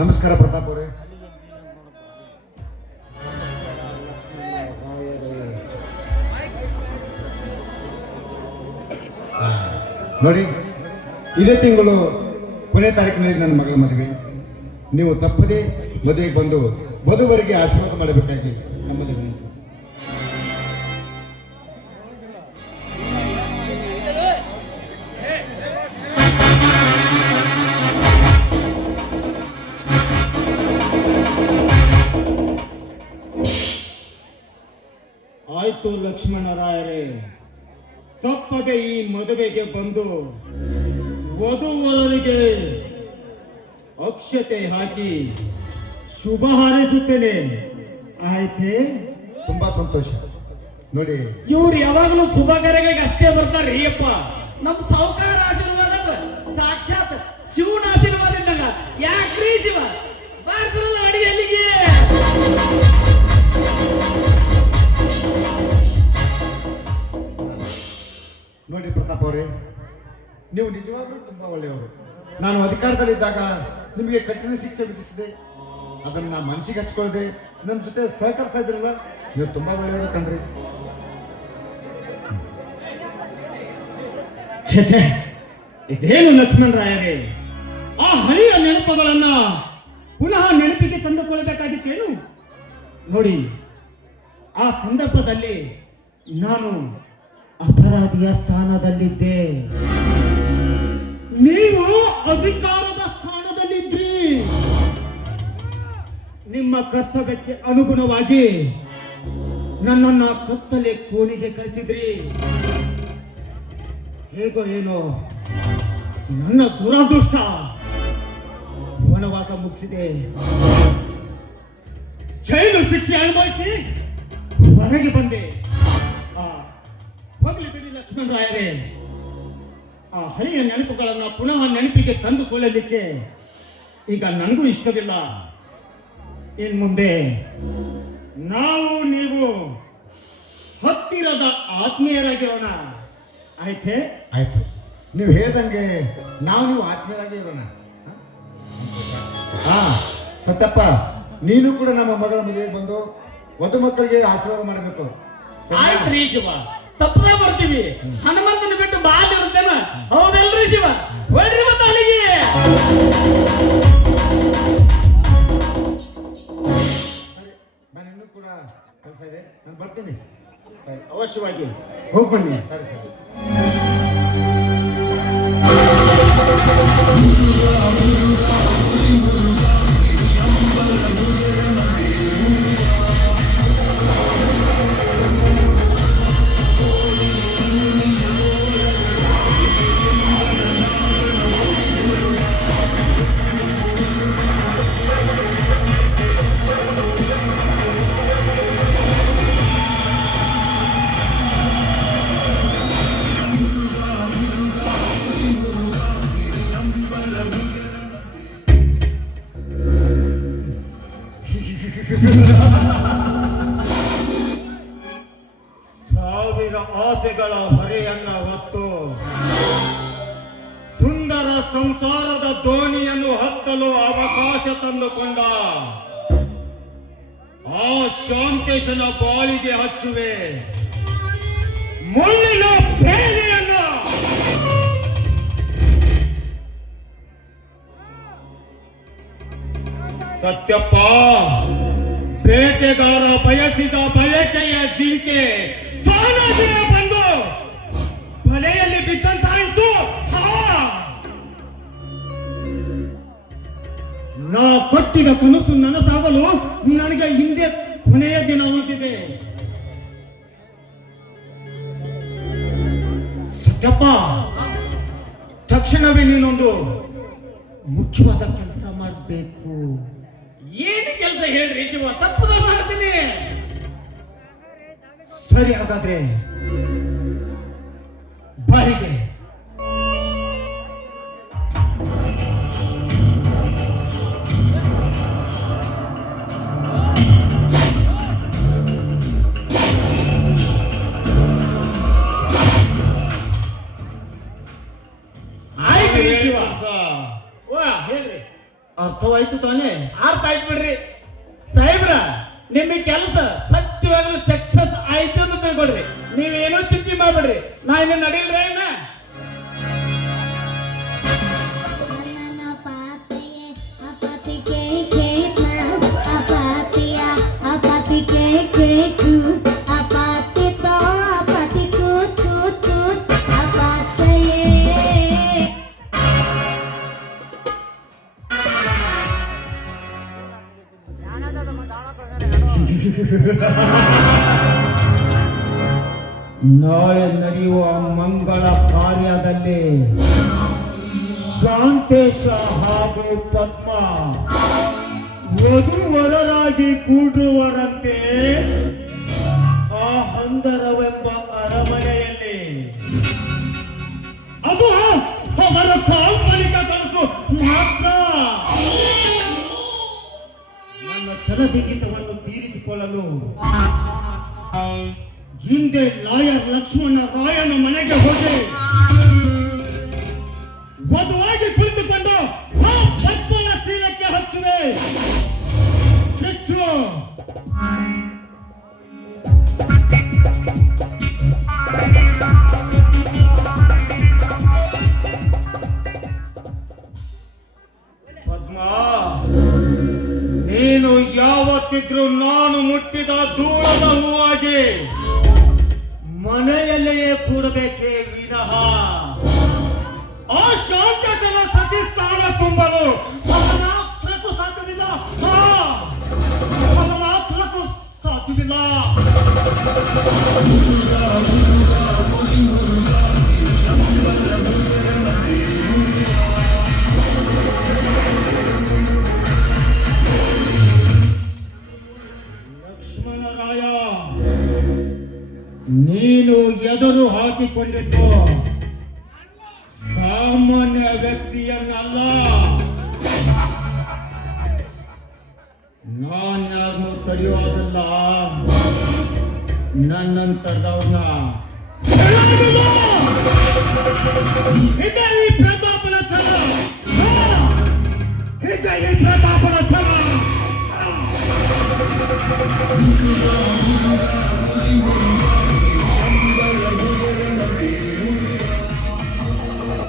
ನಮಸ್ಕಾರ ಪ್ರತಾಪ್ ಅವರೇ. ನೋಡಿ, ಇದೇ ತಿಂಗಳು ಕೊನೆ ತಾರೀಕಿನಲ್ಲಿ ನನ್ನ ಮಗಳ ಮದುವೆ. ನೀವು ತಪ್ಪದೇ ಮದುವೆಗೆ ಬಂದು ವಧುವರಿಗೆ ಆಶೀರ್ವಾದ ಮಾಡಬೇಕಾಗಿ ನಮ್ಮಲ್ಲಿ ವಿನಂತಿ. ಆಯ್ತು ಲಕ್ಷ್ಮಣರಾಯರೇ, ತಪ್ಪದೆ ಈ ಮದುವೆಗೆ ಬಂದು ವಧುವರರಿಗೆ ಅಕ್ಷತೆ ಹಾಕಿ ಶುಭ ಹಾರೈಸುತ್ತೇನೆ. ಆಯ್ತೇ? ತುಂಬಾ ಸಂತೋಷ. ನೋಡಿ, ಇವ್ರು ಯಾವಾಗಲೂ ಶುಭಕರಿಗೆ ಅಷ್ಟೇ ಬರ್ತಾರೆ ಅಪ್ಪ. ನಮ್ ಸಾವುಕಾರ ಆಶೀರ್ವಾದ ಸಾಕ್ಷಾತ್ ಶಿವನ ಆಶೀರ್ವಾದ ಇದ್ದಂಗ. ಯಾಕ್ರಿ ಶಿವ ಬಾರ್ಸರಲ್ಲ ಅಡಿಗೆ ಅಲ್ಲಿಗೆ? ನೋಡಿ ಪ್ರತಾಪ್ ಅವರೇ, ನೀವು ನಿಜವಾಗ್ಲೂ ತುಂಬಾ ಒಳ್ಳೆಯವರು. ನಾನು ಅಧಿಕಾರದಲ್ಲಿದ್ದಾಗ ನಿಮಗೆ ಕಠಿಣ ಶಿಕ್ಷೆ ವಿಧಿಸಿದೆ, ಅದನ್ನ ನಾ ಮನಸ್ಸಿಗೆ ಹಚ್ಕೊಳ್ದೆ ನಮ್ಮ ಜೊತೆ ಸಹಕರಿಸ್ತಾ ಇದ್ರಲ್ಲ, ನೀವು ತುಂಬಾ ಒಳ್ಳೆಯವರು ಕಂಡ್ರಿ. ಛೇ, ಇದೇನು ಲಕ್ಷ್ಮಣರಾಯರೇ, ಆ ಹಳೆಯ ನೆನಪುಗಳನ್ನ ಪುನಃ ನೆನಪಿಗೆ ತಂದುಕೊಳ್ಳಬೇಕಾಗಿತ್ತೇನು? ನೋಡಿ, ಆ ಸಂದರ್ಭದಲ್ಲಿ ನಾನು ಅಪರಾಧಿಯ ಸ್ಥಾನದಲ್ಲಿದ್ದೆ, ನೀವು ಅಧಿಕಾರದ ಸ್ಥಾನದಲ್ಲಿದ್ರಿ. ನಿಮ್ಮ ಕರ್ತವ್ಯಕ್ಕೆ ಅನುಗುಣವಾಗಿ ನನ್ನನ್ನ ಕತ್ತಲೆ ಕೋಣೆಗೆ ಕಳಿಸಿದ್ರಿ. ಹೇಗೋ ಏನೋ ನನ್ನ ದುರದೃಷ್ಟ ವನವಾಸ ಮುಗಿಸಿದೆ. ಜೈಲು ಶಿಕ್ಷೆ ಅನುಭವಿಸಿ ಹೊರಗೆ ಬಂದೆ. ಹೋಗ್ಲಿ ಬಿಡಿ ಲಕ್ಷ್ಮಣರಾಯರೇ, ಆ ಹಳೆಯ ನೆನಪುಗಳನ್ನ ಪುನಃ ನೆನಪಿಗೆ ತಂದುಕೊಳ್ಳಲಿಕ್ಕೆ ಈಗ ನನಗೂ ಇಷ್ಟವಿಲ್ಲ. ಇನ್ ಮುಂದೆ ನಾವು ನೀವು ಹತ್ತಿರದ ಆತ್ಮೀಯರಾಗಿರೋಣ. ಆಯ್ತೇ? ಆಯ್ತು, ನೀವು ಹೇಳ್ದಂಗೆ ನೀವು ಆತ್ಮೀಯರಾಗಿ ಇರೋಣ. ಸತ್ಯಪ್ಪ, ನೀನು ಕೂಡ ನಮ್ಮ ಮಗಳ ಮದುವೆಗೆ ಬಂದು ವಧು ಮಕ್ಕಳಿಗೆ ಆಶೀರ್ವಾದ ಮಾಡಬೇಕು. ಆಯ್ತ್ರಿ ಶಿವ, ತಪ್ಪದ ಬರ್ತೀವಿ. ಹನುಮಂತನ ಬಿಟ್ಟು ಬಾಲ್ ಇರುತ್ತೇನ? ಹೌದಲ್ರಿ ಶಿವ? ಹೊಡ್ರಿ ಮತ್ತೆ ಅಲ್ಲಿಗೆ. ನಾನು ಇನ್ನೂ ಕೂಡ ಕೆಲಸ ಇದೆ, ನಾನು ಬರ್ತೀನಿ. ಅವಶ್ಯವಾಗಿ ಹೋಗಿ ಬನ್ನಿ. ಸರಿ ಸರಿ. ಸಾವಿರ ಆಸೆಗಳ ಹೊರೆಯನ್ನ ಹೊತ್ತು ಸುಂದರ ಸಂಸಾರದ ದೋಣಿಯನ್ನು ಹತ್ತಲು ಅವಕಾಶ ತಂದುಕೊಂಡ ಆ ಶಾಂತೇಶನ ಬಾಳಿಗೆ ಹಚ್ಚುವೆ ಮುಳ್ಳಿನ ಬೇನೆಯನ್ನ. ಸತ್ಯಪ್ಪ, ಬೇಟೆಗಾರ ಬಯಸಿದ ಬಯಕೆಯ ಜಿಂಕೆ ತಾನಾಗಿಯೇ ಬಂದು ಬಲೆಯಲ್ಲಿ ಬಿದ್ದಂತಾಯಿತು. ನಾ ಕಟ್ಟಿದ ಕನಸು ನನಸಾಗಲು ನನಗೆ ಹಿಂದೆ ಕೊನೆಯ ದಿನ ಉಳಿದಿದೆ. ಸತ್ಯಪ್ಪ, ತಕ್ಷಣವೇ ನೀನೊಂದು ಮುಖ್ಯವಾದ ಕೆಲಸ ಮಾಡಬೇಕು. ಏನು ಕೆಲಸ ಹೇಳ್ರಿ ಶಿವ? ತಪ್ಪದ ಮಾಡ್ತೀನಿ. ಸರಿ, ಹಾಗಾದ್ರೆ ಬಾಯಿಗೆ ಯಾಕ್ರಿ ಶಿವ ವಾ ಹೇಳ್ರಿ ಅರ್ಥವಾಯ್ತು ತಾನೇ? ಅರ್ಥ ಆಯ್ತು ಬಿಡ್ರಿ ಸಾಹೇಬ್ರ. ನಿಮಗೆ ಕೆಲಸ ಸತ್ಯವಾಗಲೂ ಸಕ್ಸಸ್ ಆಯ್ತು ಅಂತ ತಿಳ್ಕೊಳ್ರಿ. ನೀವೇನೋ ಚಿಂತೆ ಮಾಡ್ಬೇಡ್ರಿ. ನಾ ಇನ್ನು ನಡೀಲ್ರಿ ಇನ್ನ ನಾಳೆ ನಡೆಯುವ ಮಂಗಳ ಕಾರ್ಯದಲ್ಲಿ ಶಾಂತೇಶ ಹಾಗೂ ಪದ್ಮ ವಧುವರರಾಗಿ ಕೂಡುವರಂತೆ ಆ ಹಂದರವೆಂಬ ಅರಮನೆಯಲ್ಲಿ. ಅದು ಅವರ ಕಾಲ್ಪನಿಕ ಕನಸು ಮಾತ್ರ. ನನ್ನ ಛಲದಿಂಗಿತವನ್ನು ತೀರಿಸಿಕೊಳ್ಳಲು ಹಿಂದೆ ಲಾಯರ್ ಲಕ್ಷ್ಮಣ ರಾಯನ ಮನೆಗೆ ಹೋಗಿ ವಧುವಾಗಿ ಕುಳಿತುಕೊಂಡು ಆ ಪದ್ಮನ ಶೀಲಕ್ಕೆ ಹಚ್ಚುವೆ. ಹೆಚ್ಚು ಪದ್ಮ, ನೀನು ಯಾವತ್ತಿದ್ರೂ ನಾನು ಮುಟ್ಟಿದ ಧೂಳದ ಹೂವಾಗಿ ಮನೆಯಲ್ಲಿಯೇ ಕೂಡಬೇಕೇ ವಿನಃ ಆ ಶಾಂತಜನ ಸತಿ ಸ್ಥಾನ ತುಂಬಲು ಮಾತ್ರಕ್ಕೂ ಸಾಧ್ಯವಿಲ್ಲ. ಮಾತ್ರಕ್ಕೂ ಸಾಧ್ಯವಿಲ್ಲ. ಲಕ್ಷ್ಮಣರಾಯ, ನೀನು ಎದುರು ಹಾಕಿಕೊಂಡಿದ್ದು ಸಾಮಾನ್ಯ ವ್ಯಕ್ತಿಯನ್ನಲ್ಲ. ನಾನ್ಯಾರನ್ನು ತಡೆಯೋದಲ್ಲ, ನನ್ನಂತರದವ್ರನ್ನ